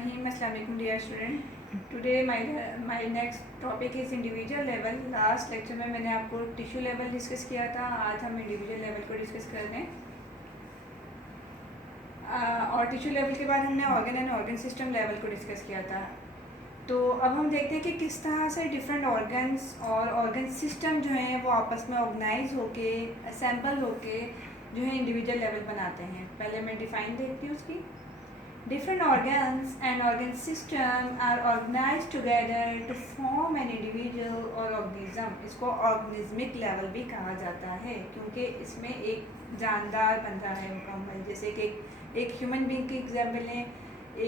Bismillahirrahmanirrahim. Assalamualaikum dear student. Today my next topic is individual level. Last lecture में मैंने आपको tissue level discuss किया था. आज हम इंडिविजुअल लेवल को डिस्कस कर रहे हैं. और टिश्यू लेवल के बाद हमने organ and organ system level को डिस्कस किया था. तो अब हम देखते हैं कि किस तरह से डिफरेंट ऑर्गन्स और ऑर्गन सिस्टम जो हैं वो आपस में ऑर्गेनाइज होके असेंबल होके जो है इंडिविजुअल लेवल बनाते हैं. पहले मैं डिफाइन देखती हूँ उसकी. Different organs and organ system are organized together to form an individual or organism. इसको ऑर्गेनिज्मिक लेवल भी कहा जाता है क्योंकि इसमें एक जानदार बन रहा है मुकम्मल. जैसे कि एक ह्यूमन बीइंग की एग्जाम्पल लें,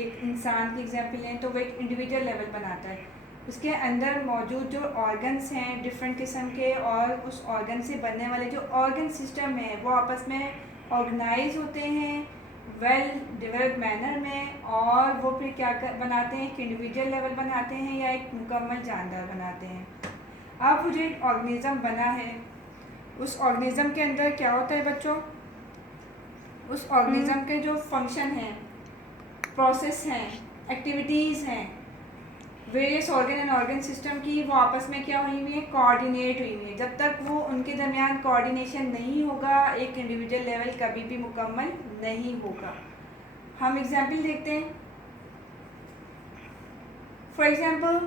एक इंसान की एग्जाम्पल लें, तो वो एक इंडिविजुअल लेवल बनाता है. उसके अंदर मौजूद जो ऑर्गन्स हैं डिफरेंट किस्म के और उस ऑर्गन से बनने वाले जो ऑर्गन सिस्टम है वो आपस में ऑर्गेनाइज होते हैं वेल डेवलप्ड मैनर में, और वो फिर क्या बनाते हैं, एक इंडिविजुअल लेवल बनाते हैं या एक मुकम्मल जानदार बनाते हैं. अब वो जो एक ऑर्गेनिज़म बना है उस ऑर्गेनिज़म के अंदर क्या होता है बच्चों, उस ऑर्गेनिज़म के जो फंक्शन हैं, प्रोसेस हैं, एक्टिविटीज़ हैं, various organ and organ system की वो आपस में क्या हुई हुई है, कोऑर्डिनेट हुई हुई है. जब तक वो उनके दरमियान कोऑर्डिनेशन नहीं होगा एक इंडिविजुअल लेवल कभी भी मुकम्मल नहीं होगा. हम एग्जांपल देखते हैं. For example,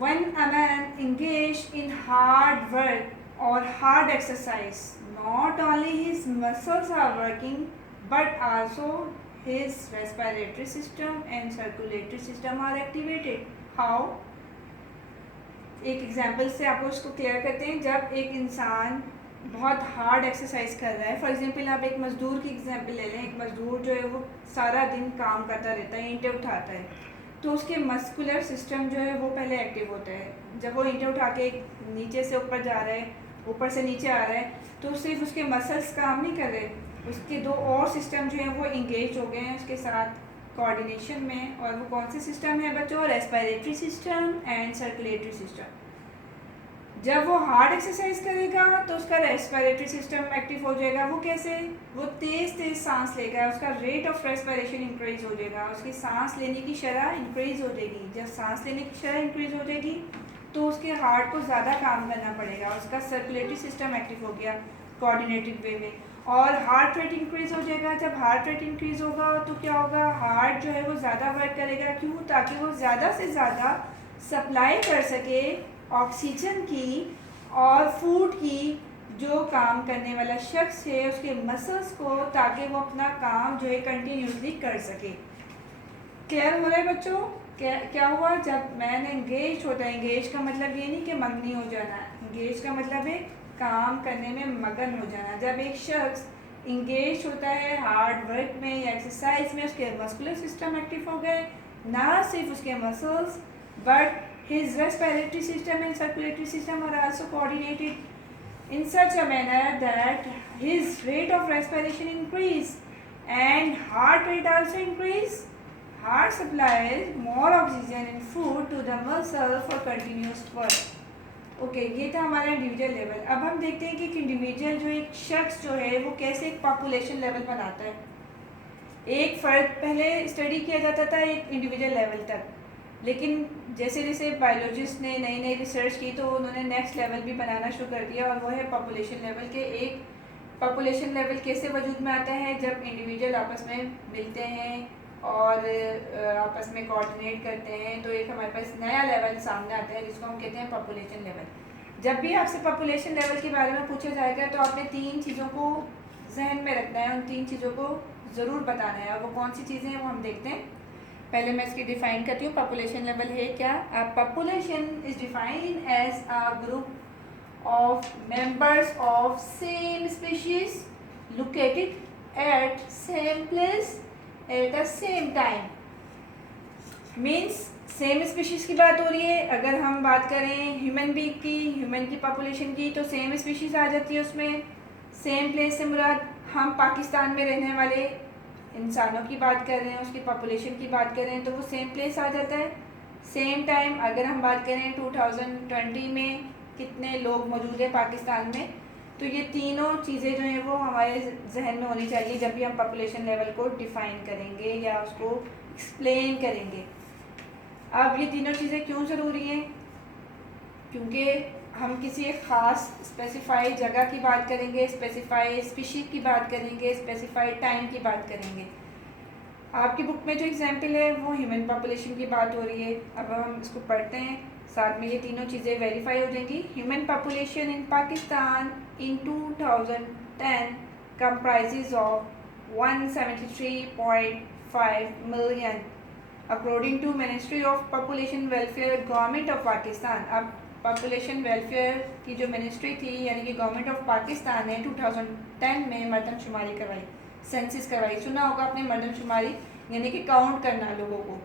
when a man engage in hard work और hard exercise, not only his muscles are working but also his respiratory system and circulatory system are activated. How? एक एग्जांपल से आपको इसको क्लियर करते हैं. जब एक इंसान बहुत हार्ड एक्सरसाइज कर रहा है, फॉर एग्जांपल आप एक मज़दूर की एग्जांपल ले लें. एक मज़दूर जो है वो सारा दिन काम करता रहता है, ईंटें उठाता है, तो उसके मस्कुलर सिस्टम जो है वो पहले एक्टिव होता है. जब वो ईंटें उठा के नीचे से ऊपर जा रहा है, ऊपर से नीचे आ रहा है, तो सिर्फ उसके मसल्स काम नहीं कर रहे, उसके दो और सिस्टम जो है वो इंगेज हो गए हैं उसके साथ कोऑर्डिनेशन में. और वो कौन से सिस्टम है बच्चों, respiratory system and circulatory system. जब वो हार्ड एक्सरसाइज करेगा तो उसका रेस्पिरेटरी सिस्टम एक्टिव हो जाएगा. वो कैसे, वो तेज़ तेज़ सांस लेगा, उसका रेट ऑफ रेस्पिरेशन इंक्रीज हो जाएगा, उसकी सांस लेने की शरह इंक्रीज हो जाएगी. जब सांस लेने की शरह इंक्रीज हो जाएगी तो उसके हार्ट को ज़्यादा काम करना पड़ेगा, उसका सर्कुलेटरी सिस्टम एक्टिव हो गया कोऑर्डिनेटेड वे में, और हार्ट रेट इंक्रीज़ हो जाएगा. जब हार्ट रेट इंक्रीज़ होगा तो क्या होगा, हार्ट जो है वो ज़्यादा वर्क करेगा. क्यों, ताकि वो ज़्यादा से ज़्यादा सप्लाई कर सके ऑक्सीजन की और फूड की जो काम करने वाला शख्स है उसके मसल्स को, ताकि वो अपना काम जो है कंटिन्यूसली कर सके. क्लियर हो रहा है बच्चों. क्या हुआ, जब मैन एंगेज होता है, एंगेज का मतलब ये नहीं कि मगनी हो जाना, एंगेज का मतलब है काम करने में मगन हो जाना. जब एक शख्स इंगेज होता है हार्ड वर्क में या एक्सरसाइज में, उसके मस्कुलर सिस्टम एक्टिव हो गए, ना सिर्फ उसके muscles but his respiratory system and circulatory system are also coordinated in such a manner that his rate of respiration increase and heart rate also increase. Heart supplies more oxygen and food to the muscle for continuous work. Okay, ये था हमारा individual level. अब हम देखते हैं कि एक individual जो एक शख्स जो है वो कैसे एक पॉपुलेशन लेवल बनाता है. एक फ़र्द पहले स्टडी किया जाता था एक इंडिविजुअल लेवल तक, लेकिन जैसे जैसे बायोलॉजिस्ट ने नई नई रिसर्च की तो उन्होंने नेक्स्ट लेवल भी बनाना शुरू कर दिया, और वो है पॉपुलेशन लेवल. के एक पॉपुलेशन लेवल कैसे वजूद में आता है, जब इंडिविजुअल आपस में मिलते हैं और आपस में कोऑर्डिनेट करते हैं, तो एक हमारे पास नया लेवल सामने आता है जिसको हम कहते हैं पॉपुलेशन लेवल. जब भी आपसे पॉपुलेशन लेवल के बारे में पूछा जाएगा तो आपने तीन चीज़ों को जहन में रखना है, उन तीन चीज़ों को ज़रूर बताना है. और वो कौन सी चीज़ें हैं वो हम देखते हैं. पहले मैं इसकी डिफ़ाइन करती हूँ. पॉपुलेशन लेवल है क्या, population is defined as a group of members of same species located at same place at the same time. Means same species की बात हो रही है. अगर हम बात करें ह्यूमन बीइंग की, ह्यूमन की पॉपुलेशन की, तो सेम स्पीशीज़ आ जाती है उसमें. सेम प्लेस से मुराद हम पाकिस्तान में रहने वाले इंसानों की बात कर रहे हैं, उसकी पॉपुलेशन की बात कर रहे हैं, तो वो सेम प्लेस आ जाता है. सेम टाइम अगर हम बात करें 2020 में कितने लोग मौजूद हैं पाकिस्तान में, तो ये तीनों चीज़ें जो हैं वो हमारे जहन में होनी चाहिए जब भी हम पॉपुलेशन लेवल को डिफ़ाइन करेंगे या उसको एक्सप्लेन करेंगे। अब ये तीनों चीज़ें क्यों ज़रूरी हैं? क्योंकि हम किसी एक ख़ास स्पेसिफाइड जगह की बात करेंगे, स्पेसिफाइड स्पीशीज़ की बात करेंगे, स्पेसिफाइड टाइम की बात करेंगे। आपकी बुक में जो एग्जाम्पल है वो ह्यूमन पॉपुलेशन की बात हो रही है। अब हम इसको पढ़ते हैं, साथ में ये तीनों चीज़ें वेरीफाई हो जाएंगी। Human population in Pakistan in 2010 comprises of 173.5 million according to ministry of population welfare government of Pakistan. अब पॉपुलेशन वेलफेयर की जो मिनिस्ट्री थी यानी कि गवर्नमेंट ऑफ पाकिस्तान ने 2010 में मरदमशुमारी करवाई, सेंसिस करवाई। सुना होगा आपने मरदमशुमारी यानी कि काउंट करना लोगों को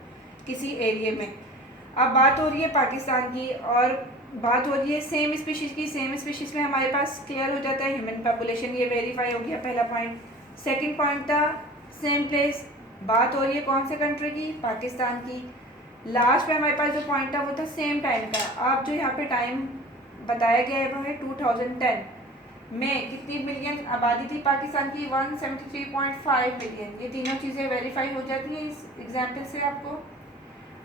किसी एरिया में। अब बात हो रही है पाकिस्तान की और बात हो रही है सेम स्पीशीज़ की। सेम स्पीशीज़ में हमारे पास क्लियर हो जाता है ह्यूमन पॉपुलेशन, ये वेरीफाई हो गया पहला पॉइंट। सेकंड पॉइंट था सेम प्लेस, बात हो रही है कौन से कंट्री की? पाकिस्तान की। लास्ट में हमारे पास जो पॉइंट था वो था सेम टाइम का। अब जो यहाँ पे टाइम बताया गया है वो है 2010 में कितनी मिलियन आबादी थी पाकिस्तान की? 173.5 मिलियन। ये तीनों चीज़ें वेरीफाई हो जाती हैं इस एग्जाम्पल से आपको।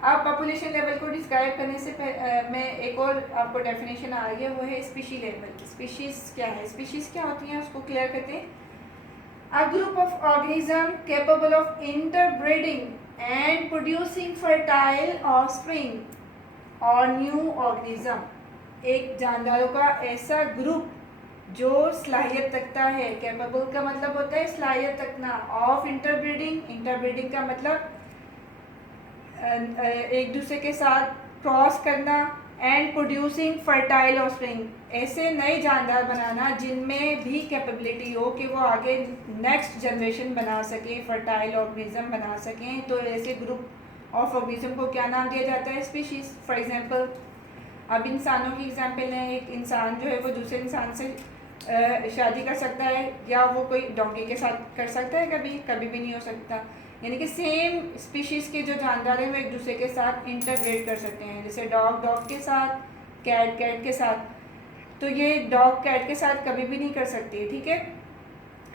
अब पॉपुलेशन लेवल को डिस्क्राइब करने से मैं एक और आपको डेफिनेशन आ रही है, वो है स्पीशी लेवल। स्पीशीज़ क्या है? स्पीशीज़ क्या होती हैं उसको क्लियर करते हैं। A group of organisms capable of interbreeding and producing fertile offspring or new organism। एक जानदारों का ऐसा ग्रुप जो सलाहियत रखता है, कैपेबल का मतलब होता है सलाहियत रखना, ऑफ इंटरब्रीडिंग, इंटरब्रीडिंग का मतलब एक दूसरे के साथ क्रॉस करना, एंड प्रोड्यूसिंग फर्टाइल ऑफस्प्रिंग, ऐसे नए जानदार बनाना जिनमें भी कैपेबिलिटी हो कि वो आगे नेक्स्ट जनरेशन बना सके, फर्टाइल ऑर्गेनिज्म बना सकें। तो ऐसे ग्रुप ऑफ ऑर्गेनिज्म को क्या नाम दिया जाता है? स्पीशीज़। फॉर एग्जांपल अब इंसानों की एग्जांपल है, एक इंसान जो है वो दूसरे इंसान से शादी कर सकता है या वो कोई डोंकी के साथ कर सकता है? कभी कभी भी नहीं हो सकता। यानी कि सेम स्पीशीज़ के जो जानदार हैं वो एक दूसरे के साथ इंटरब्रीड कर सकते हैं, जैसे डॉग डॉग के साथ, कैट कैट के साथ। तो ये डॉग कैट के साथ कभी भी नहीं कर सकती, ठीक है।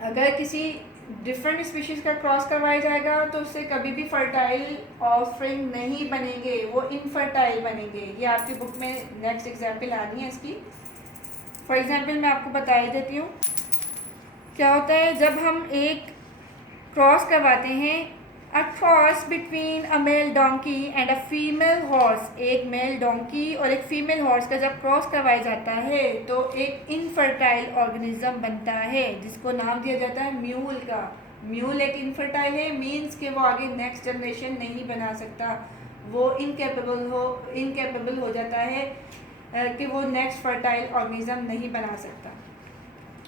अगर किसी डिफरेंट स्पीशीज़ का क्रॉस करवाया जाएगा तो उससे कभी भी फर्टाइल ऑफस्प्रिंग नहीं बनेंगे, वो इनफर्टाइल बनेंगे। ये आपकी बुक में नेक्स्ट एग्जाम्पल आनी है इसकी। फॉर एग्जाम्पल मैं आपको बता देती हूँ क्या होता है जब हम एक क्रॉस करवाते हैं। A cross between a mail donkey and a female horse. एक मेल डोंकी और एक फीमेल हॉर्स का जब क्रॉस करवाया जाता है तो एक इनफर्टाइल ऑर्गेनिज्म बनता है जिसको नाम दिया जाता है म्यूल का। म्यूल एक इनफर्टाइल है, मीन्स कि वो आगे नेक्स्ट जनरेशन नहीं बना सकता, वो इनकेपेबल हो जाता है कि वो नेक्स्ट फर्टाइल ऑर्गेनिज्म नहीं बना सकता।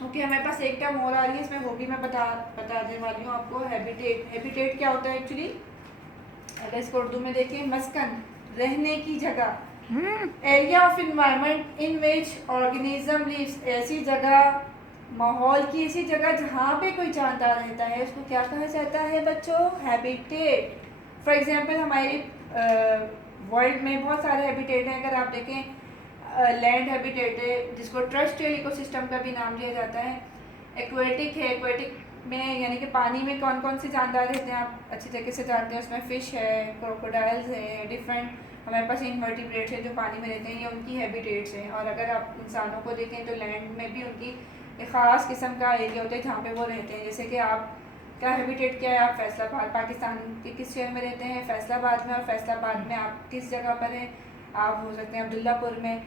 ओके, हमारे पास एक टर्म और आ रही है इसमें, वो भी मैं बता देने वाली हूँ आपको। हैबिटेट। हैबिटेट क्या होता है एक्चुअली? अगर इसको उर्दू में देखें, मस्कन, रहने की जगह। Area of environment in which organism lives. ऐसी जगह, माहौल की ऐसी जगह जहाँ पे कोई जानदार रहता है उसको क्या कहा जाता है बच्चों? हैबिटेट। फॉर एग्जांपल हमारे वर्ल्ड में बहुत सारे हैबिटेट हैं। अगर आप देखें लैंड हैबिटेट है जिसको टेरेस्ट्रियल इकोसिस्टम का भी नाम दिया जाता है। एक्वेटिक है, एक्वेटिक में यानी कि पानी में कौन कौन से जानदार रहते हैं आप अच्छी तरीके से जानते हैं। उसमें फ़िश है, क्रोकोडाइल्स है, डिफरेंट हमारे पास इनवर्टिब्रेट्स है जो पानी में रहते हैं, ये उनकी हैबिटेट्स हैं। और अगर आप इंसानों को देखें तो लैंड में भी उनकी एक ख़ास किस्म का एरिया होता है जहाँ पे वो रहते हैं। जैसे कि आप का हैबिटेट क्या है? आप फैसलाबाद, पाकिस्तान के किस शहर में रहते हैं? फैसलाबाद में। और फैसलाबाद में आप किस जगह पर हैं? आप हो सकते हैं अब्दुल्लापुर में।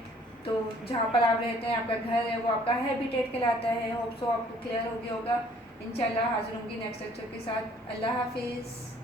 तो जहाँ पर आप रहते हैं आपका घर है वो आपका हैबिटेट कहलाता है। होप सो आपको क्लियर हो गया होगा। इंशाल्लाह हाजिर होंगी नेक्स्ट लेक्चर के साथ। अल्लाह हाफिज़।